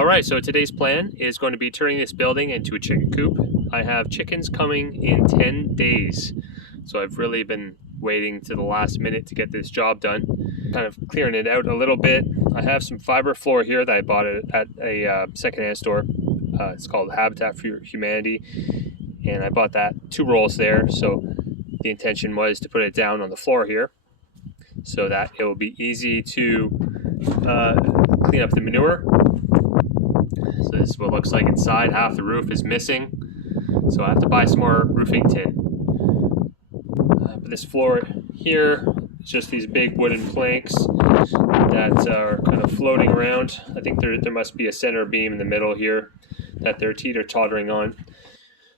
Alright, so today's plan is going to be turning this building into a chicken coop. I have chickens coming in 10 days. So I've really been waiting to the last minute to get this job done. Kind of clearing it out a little bit. I have some fiber floor here that I bought at a secondhand store. It's called Habitat for Humanity. And I bought that 2 rolls there. So the intention was to put it down on the floor here so that it will be easy to clean up the manure. So this is what it looks like inside. Half the roof is missing, so I have to buy some more roofing tin. But this floor here is just these big wooden planks that are kind of floating around. I think there must be a center beam in the middle here that they're teeter-tottering on.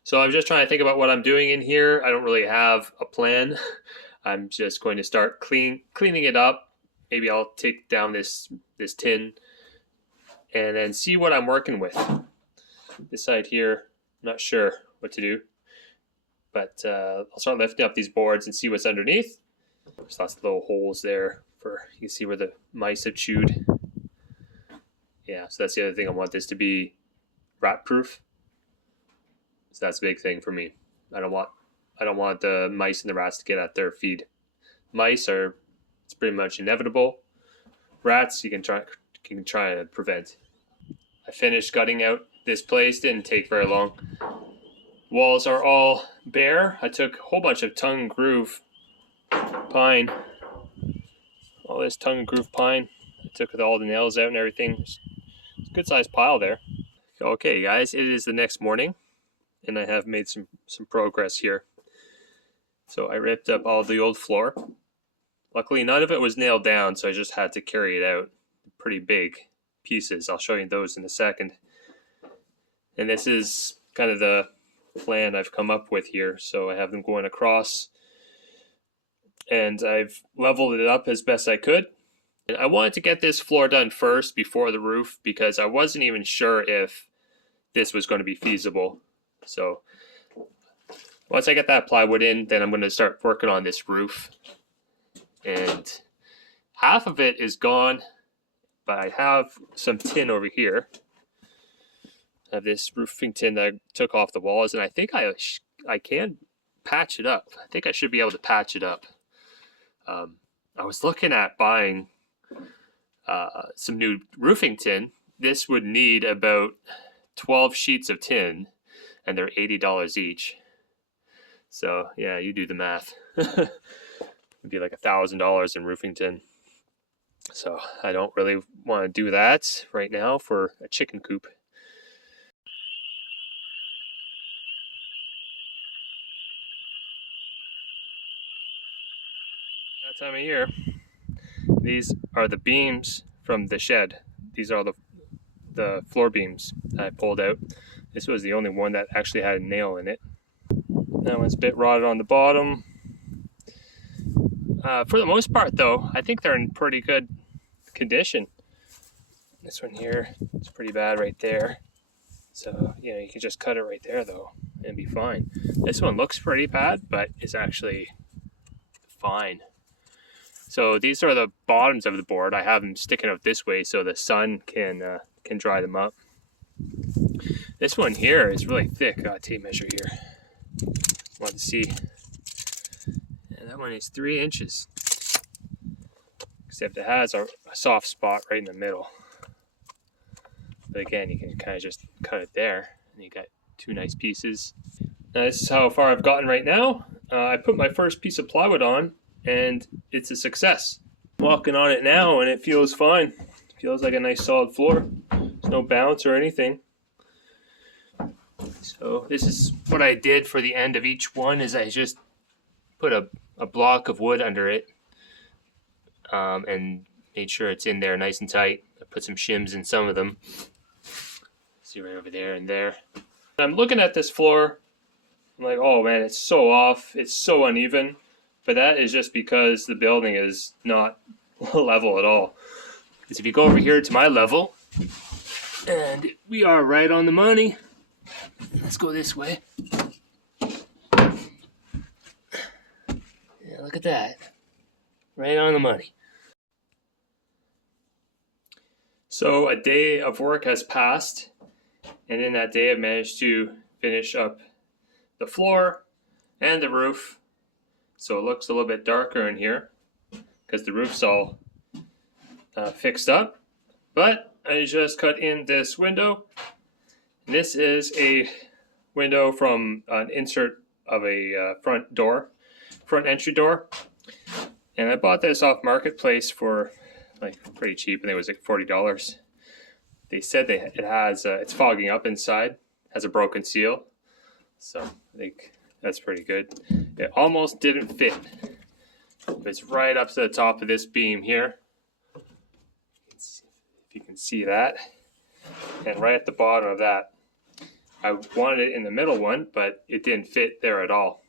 So I'm just trying to think about what I'm doing in here. I don't really have a plan. I'm just going to start cleaning it up. Maybe I'll take down this tin and then see what I'm working with. This side here, I'm not sure what to do, but I'll start lifting up these boards and see what's underneath. There's lots of little holes there for you can see where the mice have chewed. Yeah, so that's the other thing. I want this to be rat proof. So that's a big thing for me. I don't want the mice and the rats to get at their feed. Mice are, it's pretty much inevitable. Rats you can try to prevent. I finished gutting out this place, didn't take very long. Walls are all bare. I took a whole bunch of tongue groove pine. All this tongue groove pine. I took all the nails out and everything. It's a good sized pile there. Okay guys, it is the next morning and I have made some progress here. So I ripped up all the old floor. Luckily none of it was nailed down, so I just had to carry it out. Pretty big pieces. I'll show you those in a second. And this is kind of the plan I've come up with here. So I have them going across and I've leveled it up as best I could. And I wanted to get this floor done first before the roof because I wasn't even sure if this was going to be feasible. So once I get that plywood in, then I'm going to start working on this roof. And half of it is gone, but I have some tin over here. I have this roofing tin that I took off the walls, and I think I can patch it up. I think I should be able to patch it up. I was looking at buying some new roofing tin. This would need about 12 sheets of tin, and they're $80 each. So yeah, you do the math. It'd be like $1,000 in roofing tin. So I don't really want to do that right now for a chicken coop. That time of year. These are the beams from the shed. These are the floor beams I pulled out. This was the only one that actually had a nail in it. That one's a bit rotted on the bottom. For the most part though, I think they're in pretty good condition. This one here is pretty bad right there. So, you know, you can just cut it right there though and be fine. This one looks pretty bad, but it's actually fine. So these are the bottoms of the board. I have them sticking out this way so the sun can dry them up. This one here is really thick. Got a tape measure here. Want to see. And that one is 3 inches. Except it has a soft spot right in the middle. But again, you can kind of just cut it there, and you got 2 nice pieces. Now, this is how far I've gotten right now. I put my first piece of plywood on, and it's a success. I'm walking on it now, and it feels fine. It feels like a nice solid floor. There's no bounce or anything. So this is what I did for the end of each one. Is I just put a block of wood under it, and made sure it's in there nice and tight. I put some shims in some of them. See right over there and there. I'm looking at this floor. I'm like, oh man, it's so off. It's so uneven. But that is just because the building is not level at all. Because if you go over here to my level, and we are right on the money. Let's go this way. Yeah, look at that. Right on the money. So a day of work has passed, and in that day I've managed to finish up the floor and the roof. So it looks a little bit darker in here because the roof's all fixed up. But I just cut in this window. This is a window from an insert of a front entry door. And I bought this off Marketplace for like pretty cheap. I think it was like $40. They said it has it's fogging up inside, has a broken seal, so I think that's pretty good. It almost didn't fit. It's right up to the top of this beam here, if you can see that, and right at the bottom of that. I wanted it in the middle one, but it didn't fit there at all.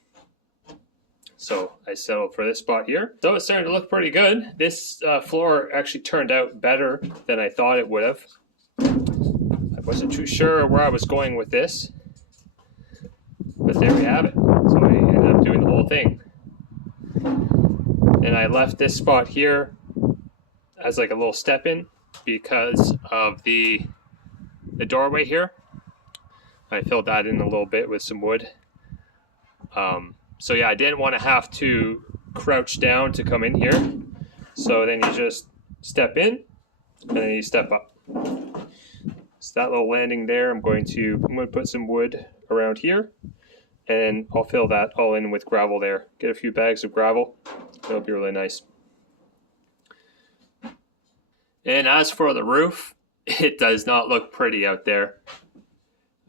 So I settled for this spot here. So it's starting to look pretty good. This floor actually turned out better than I thought it would have. I wasn't too sure where I was going with this, but there we have it. So I ended up doing the whole thing. And I left this spot here as like a little step in because of the doorway here. I filled that in a little bit with some wood. So yeah, I didn't want to have to crouch down to come in here. So then you just step in and then you step up. So that little landing there, I'm going to put some wood around here, and I'll fill that all in with gravel there. Get a few bags of gravel. That'll be really nice. And as for the roof, it does not look pretty out there.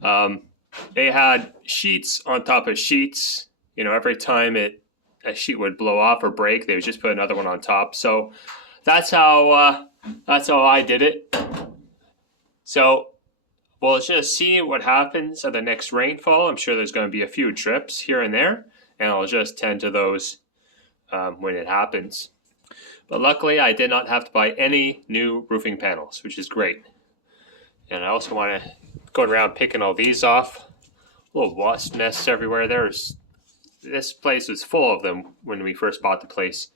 They had sheets on top of sheets. You know, every time a sheet would blow off or break, they would just put another one on top. So that's how I did it. So we'll just see what happens at the next rainfall. I'm sure there's going to be a few drips here and there, and I'll just tend to those when it happens. But luckily, I did not have to buy any new roofing panels, which is great. And I also want to go around picking all these off. Little wasp nests everywhere. This place was full of them when we first bought the place.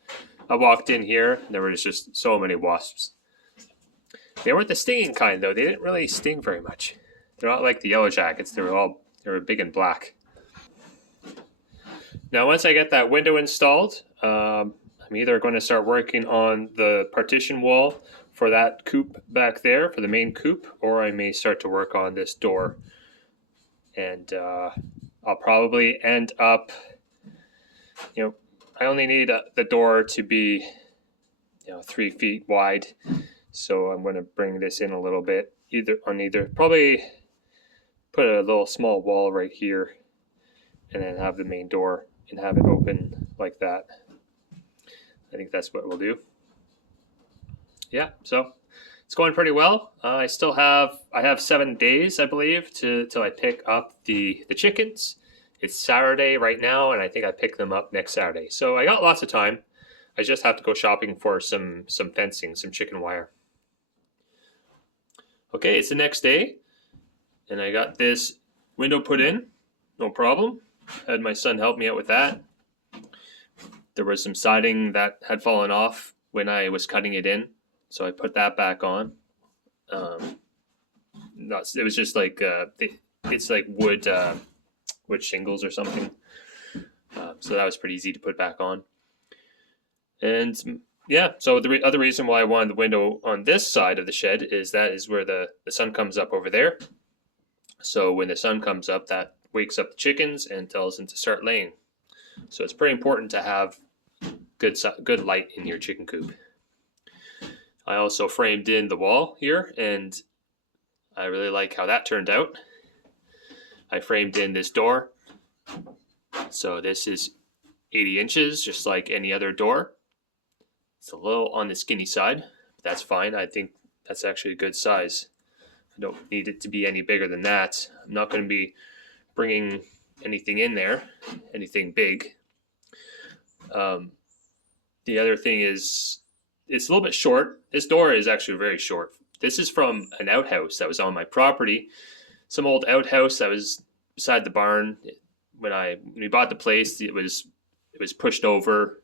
I walked in here, there was just so many wasps. They weren't the stinging kind though. They didn't really sting very much. They're not like the yellow jackets. They were big and black. Now once I get that window installed, I'm either going to start working on the partition wall for that coop back there, for the main coop, or I may start to work on this door. And I'll probably end up, I only need the door to be, 3 feet wide. So I'm going to bring this in a little bit, probably put a little small wall right here and then have the main door and have it open like that. I think that's what we'll do. Yeah, so it's going pretty well. I have 7 days, I believe, till I pick up the chickens. It's Saturday right now, and I think I pick them up next Saturday. So I got lots of time. I just have to go shopping for some fencing, some chicken wire. Okay, it's the next day, and I got this window put in, no problem. Had my son help me out with that. There was some siding that had fallen off when I was cutting it in, so I put that back on. It was just like it's like wood shingles or something. So that was pretty easy to put back on. And yeah, so the other reason why I wanted the window on this side of the shed is that is where the sun comes up over there. So when the sun comes up, that wakes up the chickens and tells them to start laying. So it's pretty important to have good light in your chicken coop. I also framed in the wall here, and I really like how that turned out. I framed in this door. So this is 80 inches, just like any other door. It's a little on the skinny side, but that's fine. I think that's actually a good size. I don't need it to be any bigger than that. I'm not going to be bringing anything in there, anything big. The other thing is, it's a little bit short. This door is actually very short. This is from an outhouse that was on my property. Some old outhouse that was beside the barn. When we bought the place, it was pushed over,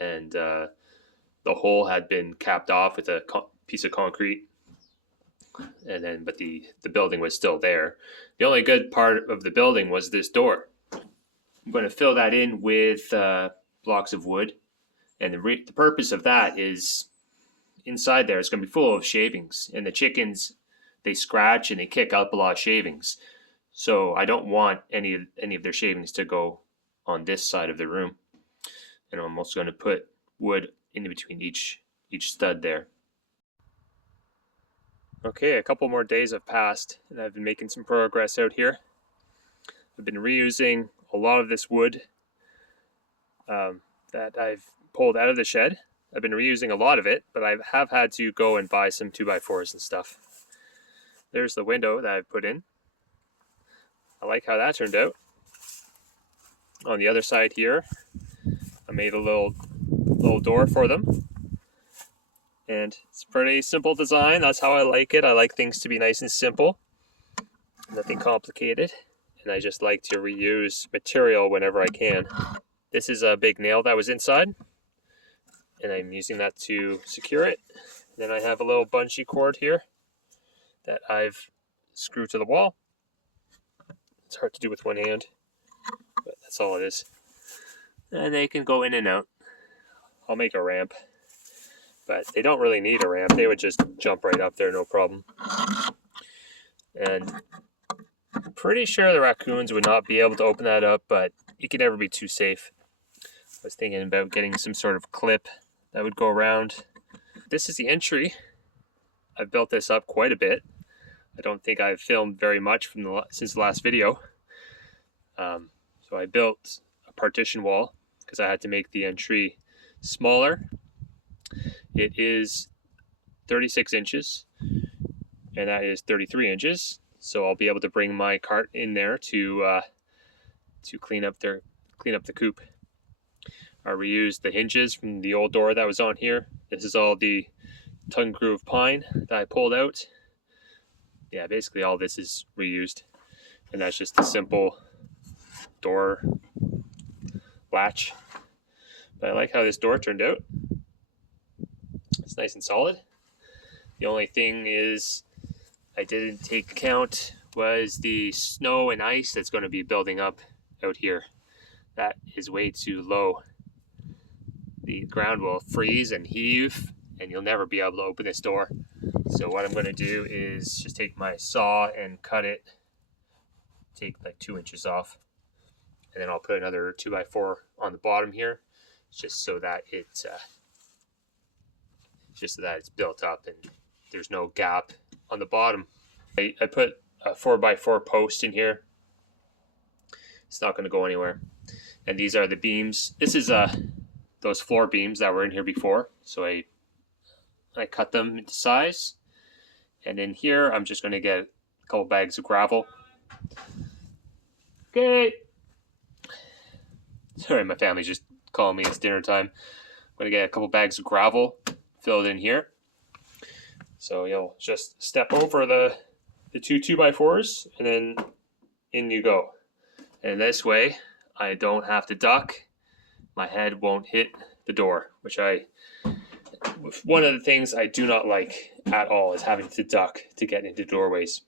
and the hole had been capped off with a piece of concrete. and then but the building was still there. The only good part of the building was this door. I'm going to fill that in with blocks of wood, and the purpose of that is inside there is going to be full of shavings, and the chickens, they scratch and they kick up a lot of shavings. So I don't want any of their shavings to go on this side of the room, and I'm also going to put wood in between each stud there. Okay, a couple more days have passed, and I've been making some progress out here. I've been reusing a lot of this wood that I've pulled out of the shed. I've been reusing a lot of it, but I have had to go and buy some 2x4s and stuff. There's the window that I've put in. I like how that turned out. On the other side here, I made a little door for them. And it's a pretty simple design. That's how I like it. I like things to be nice and simple, nothing complicated. And I just like to reuse material whenever I can. This is a big nail that was inside, and I'm using that to secure it. Then I have a little bungee cord here that I've screwed to the wall. It's hard to do with one hand, but that's all it is. And they can go in and out. I'll make a ramp, but they don't really need a ramp. They would just jump right up there, no problem. And I'm pretty sure the raccoons would not be able to open that up, but you can never be too safe. I was thinking about getting some sort of clip that would go around. This is the entry. I've built this up quite a bit. I don't think I've filmed very much since the last video. So I built a partition wall because I had to make the entry smaller. It is 36 inches, and that is 33 inches. So I'll be able to bring my cart in there to clean up the coop. I reused the hinges from the old door that was on here. This is all the tongue groove pine that I pulled out. Yeah, basically all this is reused, and that's just a simple door latch. But I like how this door turned out. It's nice and solid. The only thing is I didn't take account was the snow and ice that's going to be building up out here. That is way too low. The ground will freeze and heave, and you'll never be able to open this door. So what I'm going to do is just take my saw and cut it, take like 2 inches off, and then I'll put another 2x4 on the bottom here, just so that it's built up and there's no gap on the bottom. I put a 4x4 post in here. It's not going to go anywhere. And these are the beams. This is those floor beams that were in here before. So I cut them into size. And in here, I'm just going to get a couple bags of gravel. Okay. Sorry, my family's just calling me. It's dinner time. I'm going to get a couple bags of gravel filled in here. So you'll just step over the two 2x4s, and then in you go. And this way, I don't have to duck. My head won't hit the door, which one of the things I do not like at all is having to duck to get into doorways.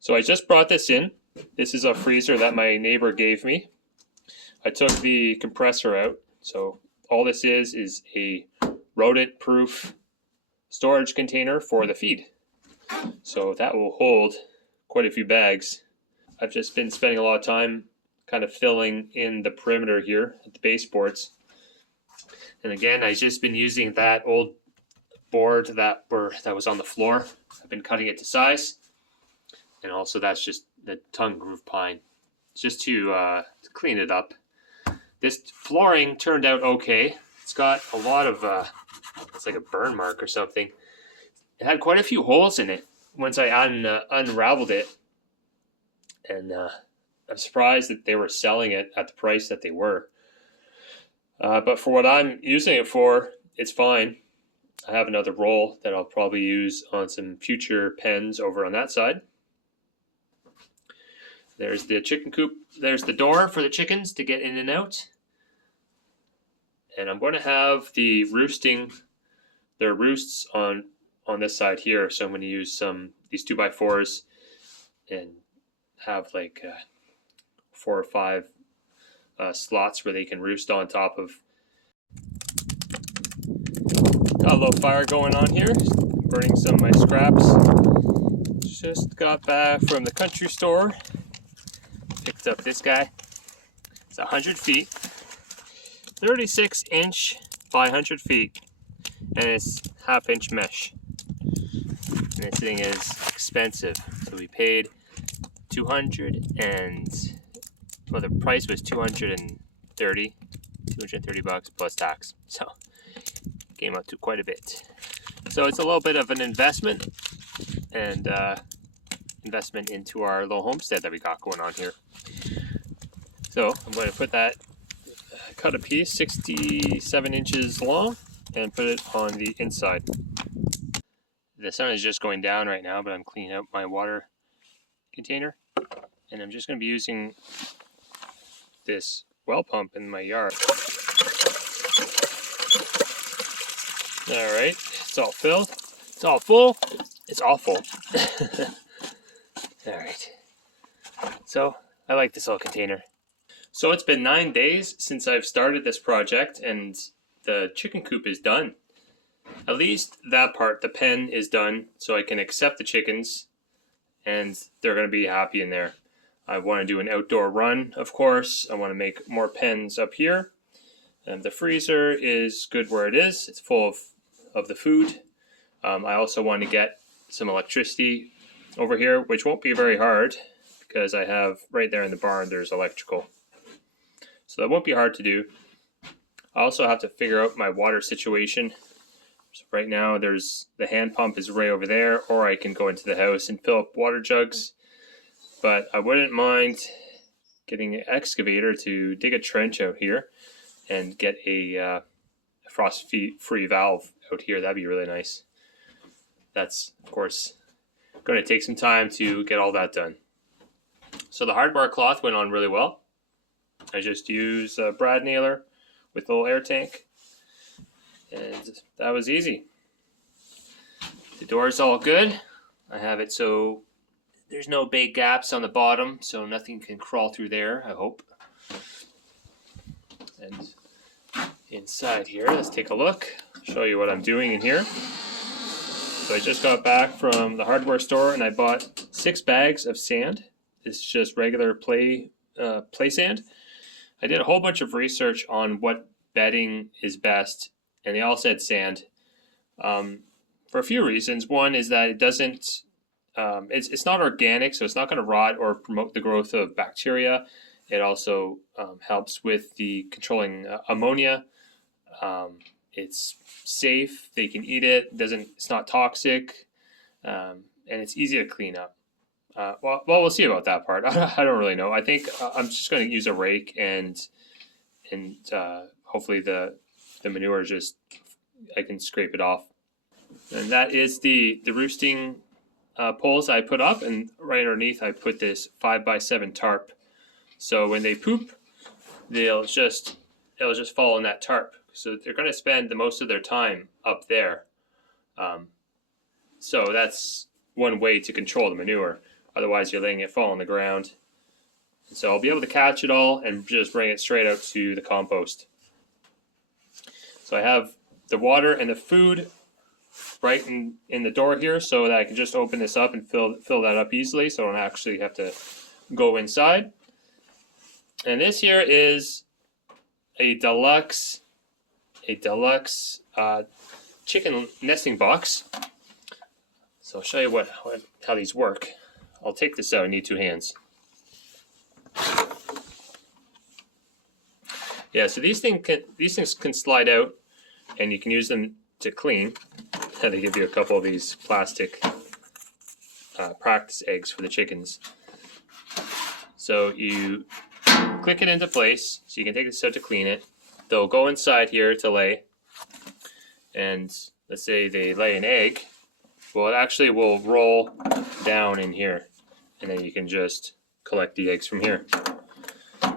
So I just brought this in. This is a freezer that my neighbor gave me. I took the compressor out. So all this is a rodent-proof storage container for the feed. So that will hold quite a few bags. I've just been spending a lot of time kind of filling in the perimeter here at the baseboards. And again, I've just been using that old board that was on the floor. I've been cutting it to size. And also that's just the tongue groove pine, just to clean it up. This flooring turned out okay. It's got a lot of, it's like a burn mark or something. It had quite a few holes in it once I unraveled it. And I'm surprised that they were selling it at the price that they were. But for what I'm using it for, it's fine. I have another roll that I'll probably use on some future pens over on that side. There's the chicken coop. There's the door for the chickens to get in and out. And I'm going to have their roosts on on this side here. So I'm going to use these 2x4s and have like 4 or 5 slots where they can roost on top of. Got a little fire going on here, burning some of my scraps. Just got back from the country store. Picked up this guy. It's 100 feet, 36 inch by 100 feet, and it's 1/2 inch mesh. And this thing is expensive, so we paid 200 and, well, the price was 230 bucks plus tax, so came up to quite a bit. So it's a little bit of an investment, and investment into our little homestead that we got going on here. So I'm going to put that, cut a piece 67 inches long and put it on the inside. The sun is just going down right now, but I'm cleaning out my water container, and I'm just going to be using this well pump in my yard. Alright, it's all filled. It's all full. It's all full. Alright. So, I like this little container. So it's been 9 days since I've started this project, and the chicken coop is done. At least that part, the pen, is done, so I can accept the chickens, and they're going to be happy in there. I want to do an outdoor run, of course. I want to make more pens up here. And the freezer is good where it is. It's full of the food. I also want to get some electricity over here, which won't be very hard because I have right there in the barn there's electrical. So that won't be hard to do. I also have to figure out my water situation. So right now there's the hand pump is right over there, or I can go into the house and fill up water jugs. But I wouldn't mind getting an excavator to dig a trench out here and get a frost-free valve out here. That'd be really nice. That's, of course, going to take some time to get all that done. So the hardware cloth went on really well. I just used a brad nailer with a little air tank, and that was easy. The door's all good. I have it so there's no big gaps on the bottom, so nothing can crawl through there, I hope. And inside here, let's take a look. Show you what I'm doing in here. So I just got back from the hardware store and I bought 6 bags of sand. It's just regular play sand. I did a whole bunch of research on what bedding is best, and they all said sand. For a few reasons. One is that it doesn't, it's not organic, so it's not going to rot or promote the growth of bacteria. It also helps with the controlling ammonia. It's safe. They can eat it. It's not toxic, and it's easy to clean up. Well, we'll see about that part. I don't really know. I think I'm just going to use a rake and hopefully the manure I can scrape it off. And that is the roosting poles I put up, and right underneath I put this 5x7 tarp. So when they poop, it'll just fall in that tarp. So they're going to spend the most of their time up there. So that's one way to control the manure. Otherwise, you're letting it fall on the ground. So I'll be able to catch it all and just bring it straight out to the compost. So I have the water and the food right in the door here, so that I can just open this up and fill that up easily, so I don't actually have to go inside. And this here is a deluxe chicken nesting box. So I'll show you how these work. I'll take this out. I need 2 hands. Yeah, so these things can slide out, and you can use them to clean. And they give you a couple of these plastic practice eggs for the chickens. So you click it into place, so you can take this out to clean it. They'll go inside here to lay, and let's say they lay an egg. Well, it actually will roll down in here, and then you can just collect the eggs from here.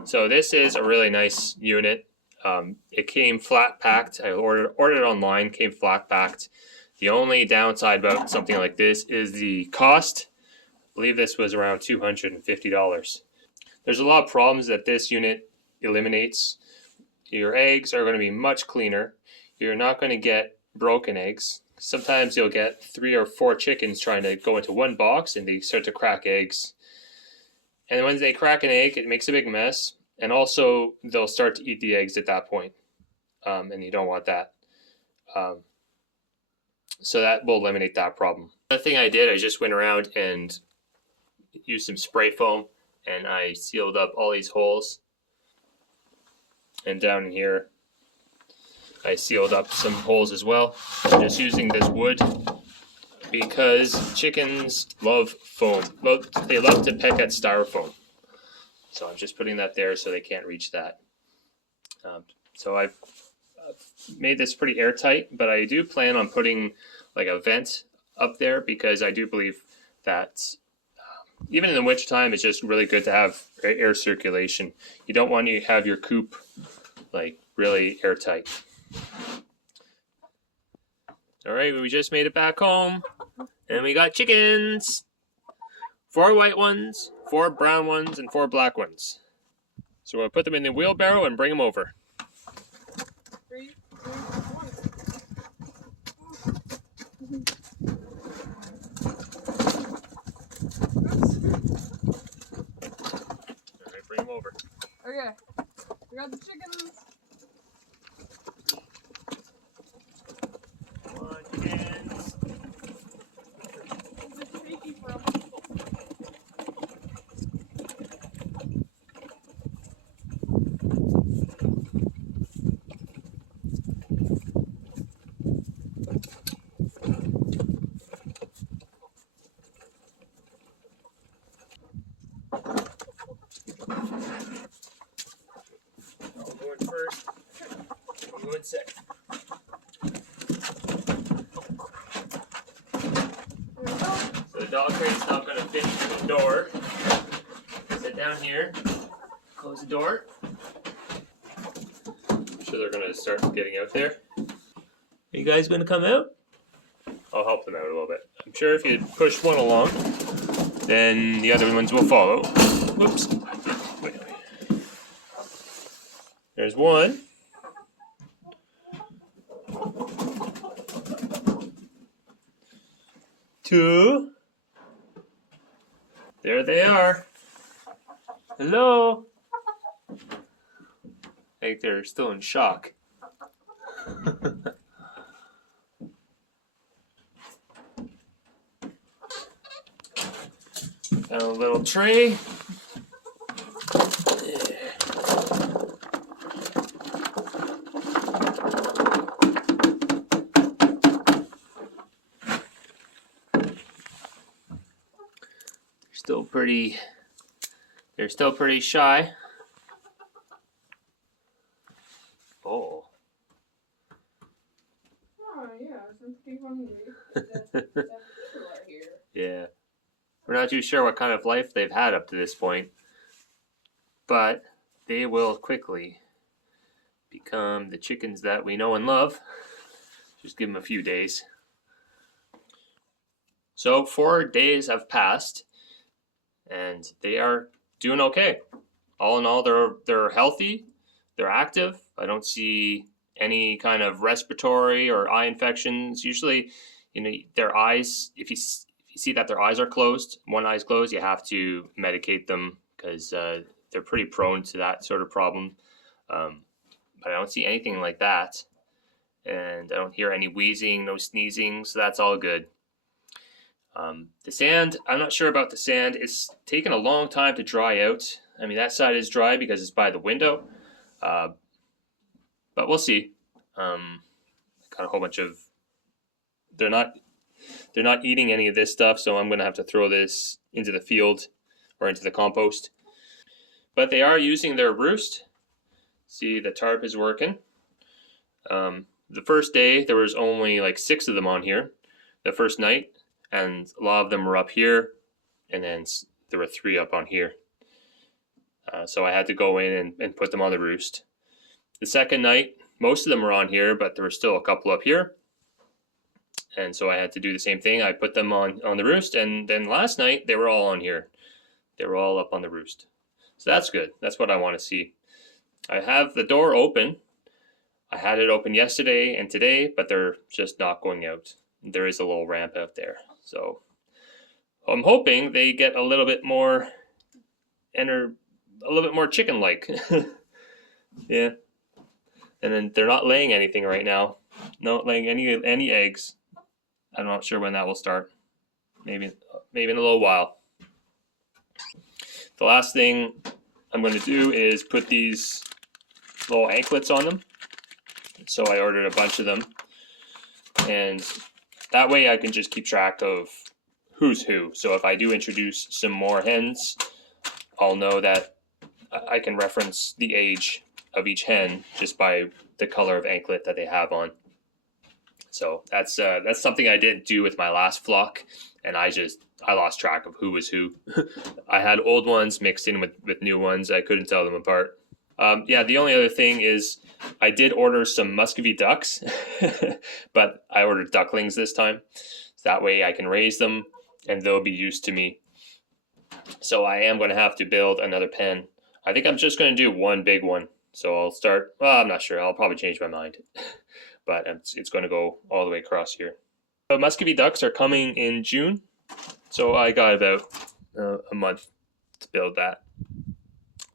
So this is a really nice unit. It came flat packed. I ordered it online, came flat packed. The only downside about something like this is the cost. I believe this was around $250. There's a lot of problems that this unit eliminates. Your eggs are going to be much cleaner. You're not going to get broken eggs. Sometimes you'll get 3 or 4 chickens trying to go into one box and they start to crack eggs. And when they crack an egg, it makes a big mess. And also, they'll start to eat the eggs at that point. And you don't want that. So that will eliminate that problem. Another thing I did, I just went around and used some spray foam and I sealed up all these holes. And down in here, I sealed up some holes as well. I'm just using this wood because chickens love foam. Well, they love to peck at styrofoam. So I'm just putting that there so they can't reach that. So I've made this pretty airtight, but I do plan on putting like a vent up there because I do believe that even in the winter time, it's just really good to have air circulation. You don't want to have your coop like really airtight. All right, we just made it back home and we got chickens. 4 white ones, 4 brown ones, and 4 black ones. So we'll put them in the wheelbarrow and bring them over. 3, 2, 1. All right, bring them over. Okay, we got the chickens. Come on, chickens. It's shaky for them. I'll go in first. I'll go in second. So the dog crate's not going to fit into the door. Sit down here. Close the door. I'm sure they're going to start getting out there. Are you guys going to come out? I'll help them out a little bit. I'm sure if you push one along, then the other ones will follow. Whoops. Wait. There's one. Two. There they are. Hello. I think they're still in shock. Got a little tray. They're still pretty shy. Oh. Oh, yeah, some people need that people are here. Yeah. We're not too sure what kind of life they've had up to this point, but they will quickly become the chickens that we know and love. Just give them a few days. So 4 days have passed, and they are doing okay. All in all, they're healthy, they're active. I don't see any kind of respiratory or eye infections. Usually, their eyes, if you see that their eyes are closed, one eye's closed, you have to medicate them because they're pretty prone to that sort of problem. But I don't see anything like that. And I don't hear any wheezing, no sneezing, so that's all good. The sand, I'm not sure about the sand. It's taken a long time to dry out. I mean, that side is dry because it's by the window. But we'll see. Got a whole bunch of, they're not eating any of this stuff, so I'm going to have to throw this into the field or into the compost. But they are using their roost. See, the tarp is working. The first day, there was only like 6 of them on here, the first night, and a lot of them were up here, and then there were 3 up on here. So I had to go in and put them on the roost. The second night, most of them were on here, but there were still a couple up here. and so I had to do the same thing. I put them on the roost, and then last night they were all on here. They were all up on the roost. So that's good. That's what I want to see. I have the door open. I had it open yesterday and today, but they're just not going out. There is a little ramp out there. So I'm hoping they get a little bit more chicken-like. Yeah. And then they're not laying anything right now. Not laying any eggs. I'm not sure when that will start. Maybe in a little while. The last thing I'm going to do is put these little anklets on them. So I ordered a bunch of them, and that way I can just keep track of who's who. So if I do introduce some more hens, I'll know that I can reference the age of each hen just by the color of anklet that they have on. So that's something I didn't do with my last flock, and I lost track of who was who. I had old ones mixed in with new ones. I couldn't tell them apart. Yeah, the only other thing is I did order some Muscovy ducks, but I ordered ducklings this time. So that way I can raise them and they'll be used to me. So I am going to have to build another pen. I think I'm just going to do one big one. So I'll start, well, I'm not sure. I'll probably change my mind. But it's going to go all the way across here. The Muscovy ducks are coming in June. So I got about a month to build that.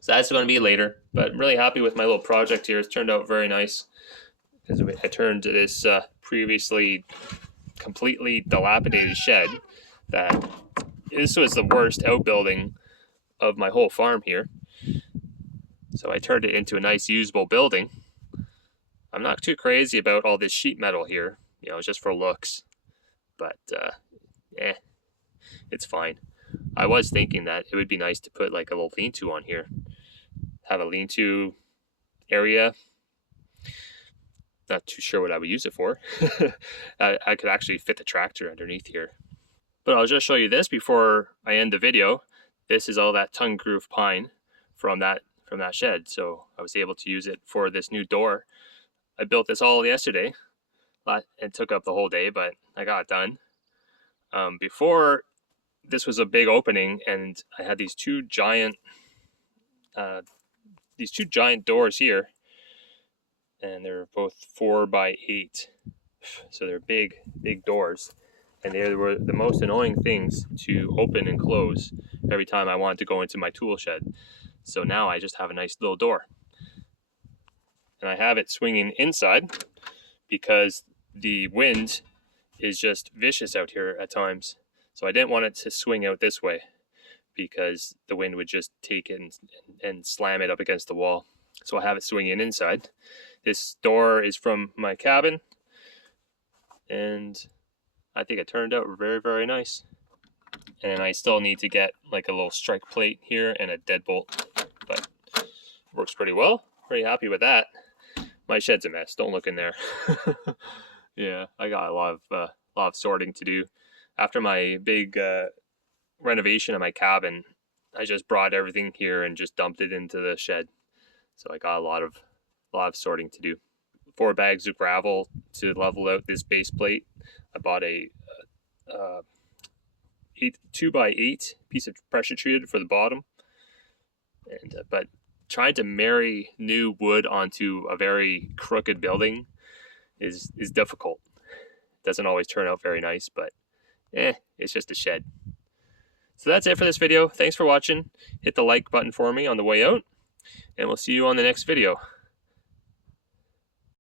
So that's going to be later, but I'm really happy with my little project here. It's turned out very nice because I turned this previously completely dilapidated shed. This was the worst outbuilding of my whole farm here. So I turned it into a nice usable building. I'm not too crazy about all this sheet metal here, just for looks, but it's fine. I was thinking that it would be nice to put like a little lean-to on here. Have a lean-to area. Not too sure what I would use it for. I could actually fit the tractor underneath here. But I'll just show you this before I end the video. This is all that tongue groove pine from that shed. So I was able to use it for this new door. I built this all yesterday. It took up the whole day, but I got it done. Before, this was a big opening, and I had these two giant doors here, and they're both 4x8, so they're big doors, and they were the most annoying things to open and close every time I wanted to go into my tool shed. So now I just have a nice little door, and I have it swinging inside because the wind is just vicious out here at times. So I didn't want it to swing out this way because the wind would just take it and slam it up against the wall. So I have it swinging inside. This door is from my cabin, and I think it turned out very, very nice. And I still need to get like a little strike plate here and a deadbolt, but it works pretty well. Pretty happy with that. My shed's a mess. Don't look in there. Yeah, I got a lot of sorting to do. After my big renovation of my cabin, I just brought everything here and just dumped it into the shed. So I got a lot of sorting to do. 4 bags of gravel to level out this base plate. I bought a 2x8 piece of pressure treated for the bottom. And but trying to marry new wood onto a very crooked building is difficult. It doesn't always turn out very nice, but it's just a shed. So that's it for this video. Thanks for watching. Hit the like button for me on the way out, and we'll see you on the next video.